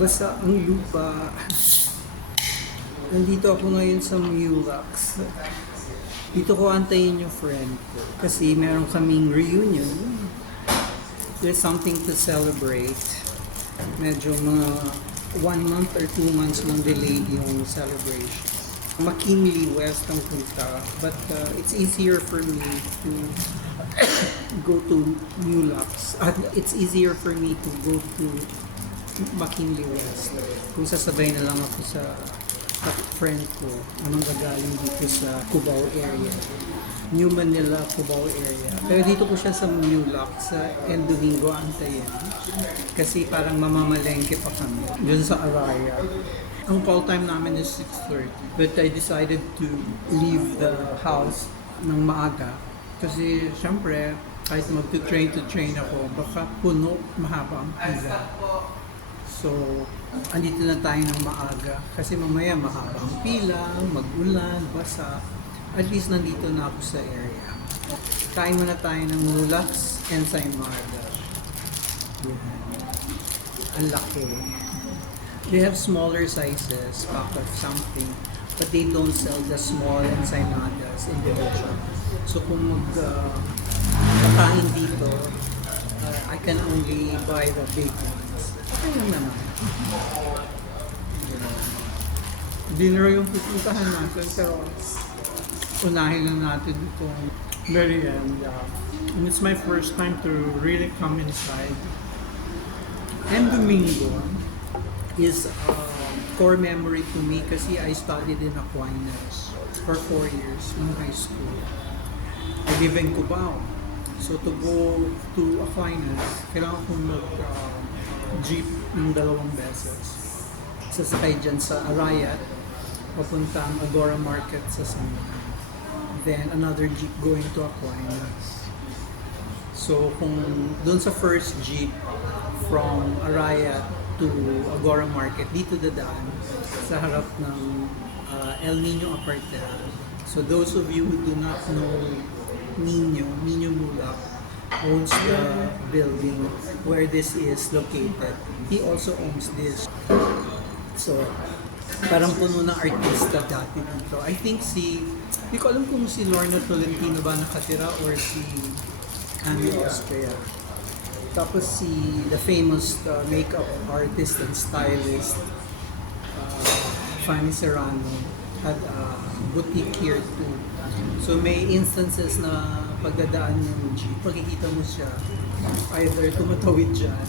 Basta ang lupa. Nandito ako ngayon sa Mulax. Dito ko antayin yung friend ko. Kasi meron kaming reunion. There's something to celebrate. Medyo mga 1 month or 2 months lang delayed yung celebration. McKinley West ang punta. But it's easier for me to go to Mulax. At it's easier for me to go to McKinley West. Kung sasabay na lang ako sa friend ko, anong gagaling dito sa Cubao area. New Manila, Cubao area. Pero dito ko siya sa Mulax, sa El Domingo, antayin. Kasi parang mamamalengke pa kami. Dun sa Araya. Ang call time namin is 6:30. But I decided to leave the house ng maaga. Kasi syempre, kahit mag-train to train ako, baka puno, mahaba ang pila. So, andito na tayo ng maaga. Kasi mamaya mahaba ang pila, mag-ulan, basa. At least nandito na ako sa area. Kain muna tayo ng Mulax and Saimada. Yan. Ang laki. They have smaller sizes, pack of something, but they don't sell the small ensaimadas individual. So kung kakain dito, I can only buy the big ones. Ayun naman. Dinner yung pupuntahan natin, pero unahin lang natin itong merienda. And it's my first time to really come inside. And Domingo is a core memory to me kasi I studied in Aquinas for 4 years in high school. I live in Cubao. So to go to Aquinas, kailangan kong mag-jeep ng 2 beses. Sasakay dyan sa Arayat, papuntang Agora Market sa San Juan. Then another jeep going to Aquinas. So kung doon sa first jeep from Arayat to Agora Market, dito dadaan sa harap ng El Nino Apartel. So those of you who do not know Nino Mulak owns the building where this is located. He also owns this. So parang puno ng artista dati dito. I think hindi ko alam kung si Lorna Tolentino ba nakatira or si Andy Austria. Tapos the famous makeup artist and stylist, Fanny Serrano, had a boutique here too. So may instances na pagdadaan ng jeep, makikita mo siya either tumatawid dyan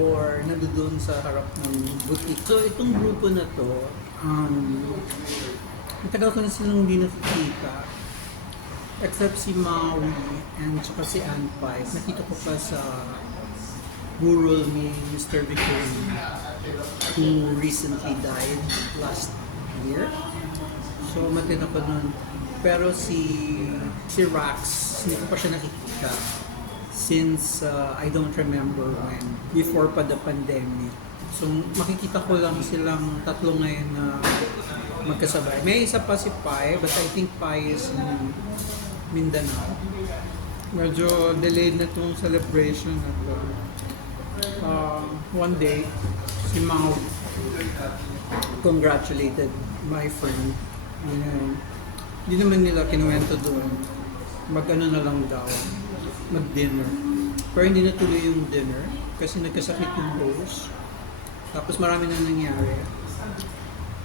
or nandoon sa harap ng boutique. So itong grupo na to, matagal ko na silang hindi nakikita. Except si Maui and saka si Ann Pipe. Nakita ko pa sa burol ni Mr. Victorine who recently died last year. So matin ako nun. Pero si Rax, hindi ko pa siya nakikita since I don't remember when, before pa the pandemic. So makikita ko lang silang tatlo ngayon na magkasabay. May isa pa si Pai, but I think Pai is in Mindanao. Medyo delayed na itong celebration na to. One day, si Mau congratulated my friend. Hindi naman nila kinuwento doon. Mag-ano na lang daw, mag-dinner. Pero hindi natuloy yung dinner kasi nagkasakit yung host. Tapos marami na nangyari.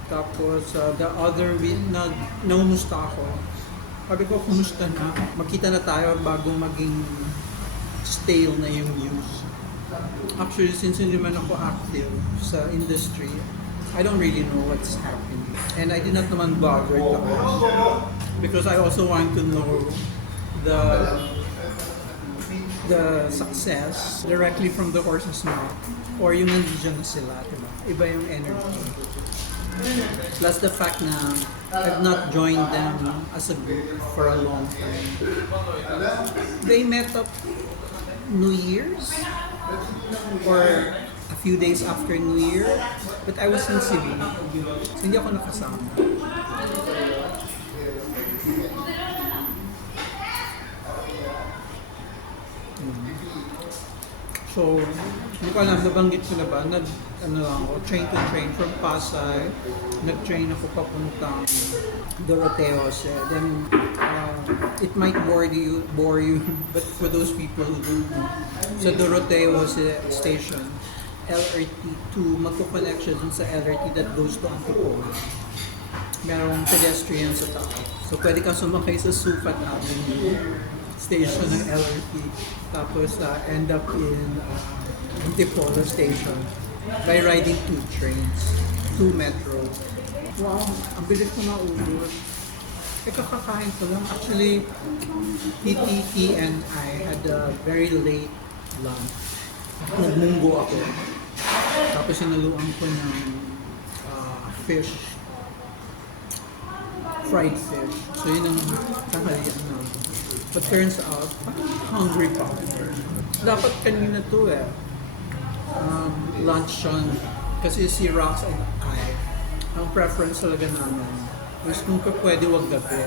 Tapos the other week, naumusta ako. Sabi ko, kumusta na? Magkita na tayo bago maging stale na yung news. Actually, since hindi man ako active sa industry, I don't really know what's happening. And I did not naman bother to ask. Because I also want to know the success directly from the horse's mouth. Or yung nandiyan na sila, diba? Iba yung energy. Plus the fact na I've not joined them as a group for a long time. They met up New Year's or a few days after New Year, but I was in Cebu. So hindi ako nakasama. So Hindi ko alam, nabanggit ko na ba? Ano lang ako, train to train from Pasay. Nag-train ako papuntang Doroteos. Then, it might bore you, but for those people who do know, sa Doroteos station, LRT to magko-connect siya dun sa LRT that goes to Antipolo. Merong pedestrian sa taas. So, pwede ka sumakay sa Sukat Avenue station ng LRT. Tapos, end up in Antipolo station by riding 2 trains, 2 metros. Wow, ang bilis ko na ubos. Kakakain ko lang. Actually, PTT and I had a very late lunch. Nagmunggo ako. Tapos sinaluan ko ng fish. Fried fish. So yun ang kahalian na. But turns out, hungry pa ako. Dapat kanina to lunch yun. Kasi si Rox and I, ang preference talaga namin is kung pwede wag gabi.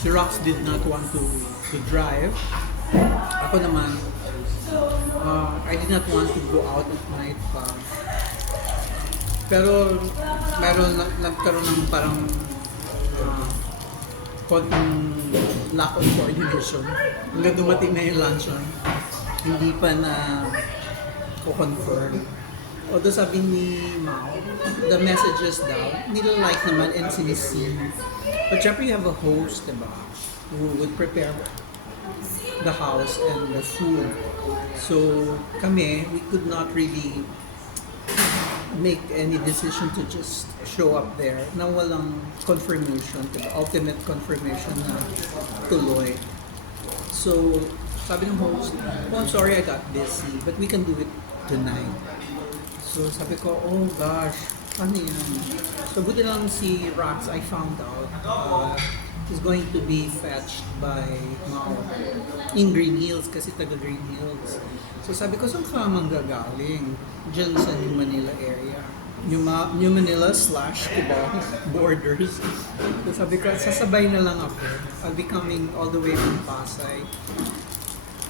Si Rox did not want to drive. Ako naman, I did not want to go out at night pa. Pero nagkaroon ng parang konting lack of coordination. Hanggang dumating na yung luncheon, hindi pa na ko-confirm. Although sabi ni Mao, the messages daw, nila-like naman and siniseen. But syempre you have a host, diba? Who would prepare the house and the food. So kami, we could not really make any decision to just show up there na walang confirmation, the ultimate confirmation na tuloy. So, sabi ng host, oh, I'm sorry I got busy, but we can do it tonight. So, sabi ko, oh gosh, ano yan? So, buti lang si Rox, I found out, is going to be fetched by Mao in Green Hills kasi taga Green Hills. So sabi ko, saan ka manggagaling? Diyan sa New Manila area. New Manila / Cubao borders. So sabi ko, sasabay na lang ako. I'll be coming all the way from Pasay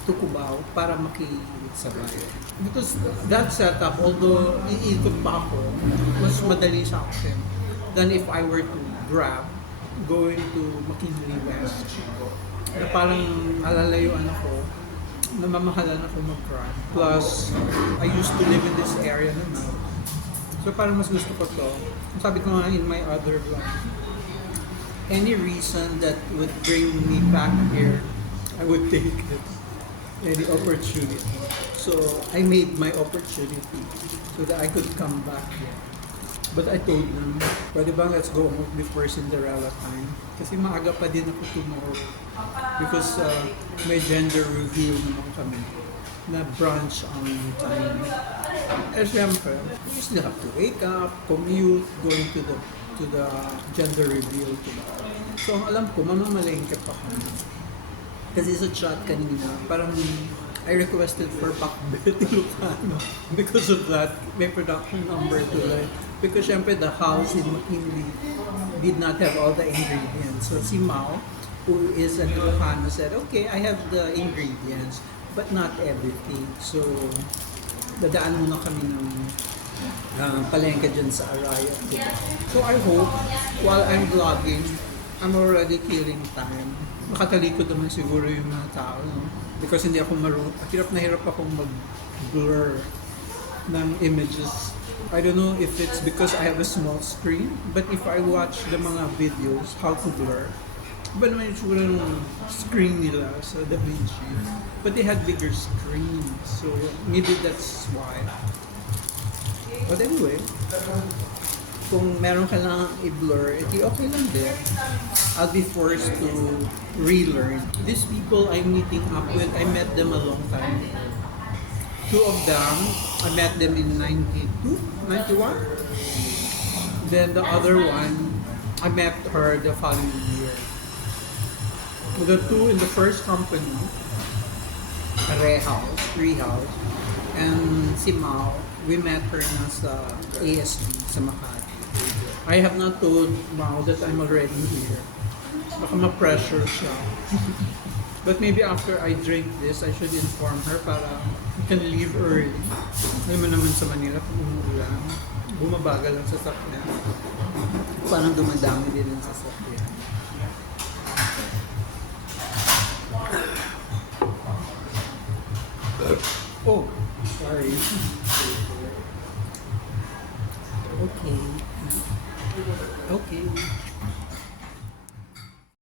to Cubao para makisabay. Because that setup, although iikot pa ako, mas madali sa akin than if I were to grab going to McKinley West. Na parang alalayuan ako, namamahalan ako mag-grab. Plus, I used to live in this area naman. So parang mas gusto ko to. Sabi ko nga in my other vlog, any reason that would bring me back here, I would take it. Any opportunity. So I made my opportunity so that I could come back here. But I told them, pwede bang let's go home before Cinderella time? Kasi maaga pa din ako tomorrow. Because may gender reveal naman kami na brunch on time. Eh syempre, you still have to wake up, commute, going to the gender reveal. So ang alam ko, mamamalengke pa kami. Kasi sa chat kanina, parang I requested for Pakbet Ilocano. Because of that, may production number tuloy. Because syempre the house in McKinley did not have all the ingredients. So si Mao, who is an Ilocano, said, okay, I have the ingredients, but not everything. So, dadaan muna kami ng palengke dyan sa Araya. So I hope, while I'm vlogging, I'm already killing time. Makatalikod naman siguro yung mga tao. No? Because hindi ako hirap na hirap akong mag-blur ng images. I don't know if it's because I have a small screen, but if I watch the mga videos, how to blur, iba naman yung tsura ng screen nila sa DaVinci. But they had bigger screens, so maybe that's why. But anyway, kung meron ka lang i-blur, edi okay lang din. I'll be forced to relearn. These people I'm meeting up with, I met them a long time ago. 2 of them, I met them in 92, 91. Then the other one, I met her the following year. The 2 in the first company, Rehouse, and si Mao, we met her na sa ASB sa Makati. I have not told Mao that I'm already here. Baka ma-pressure siya. But maybe after I drink this, I should inform her para can leave early. Alam mo naman sa Manila, kung umuulan, bumabagal ang sasakyan. Parang dumadami din ang sasakyan. Oh, sorry. Okay. Okay.